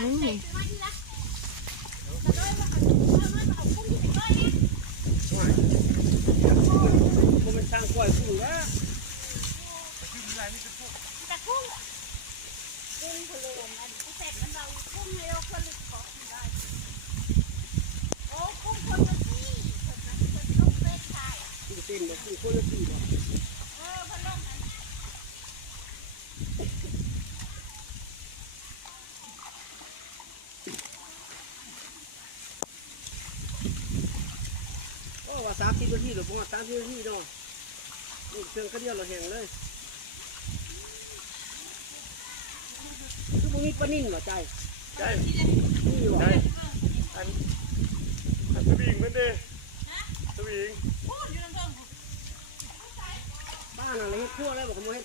นี่มันเป็นทางกล้วยกุ้งนะกุ้งพะโล้มันเสร็จมันเรากุ้งเราคนลึกเกาะได้โอ้กุ้งคนละที่คนนั้นคนต้องเล่นใช่กุ้งเต้นกุ้งคนละที่เลยพะโล้นั้นโอ้ว่า30 นาทีหรือประมาณ30 นาทีเนาะนี่เครื่องกระเดียวเราแห้งเลยคือมึงมีปลานิ่นเหรอใจนี่หรออันสวิงมันเด้สวิง บ้านอะไรให้คั่วแล้วบอกเขาไม่ให้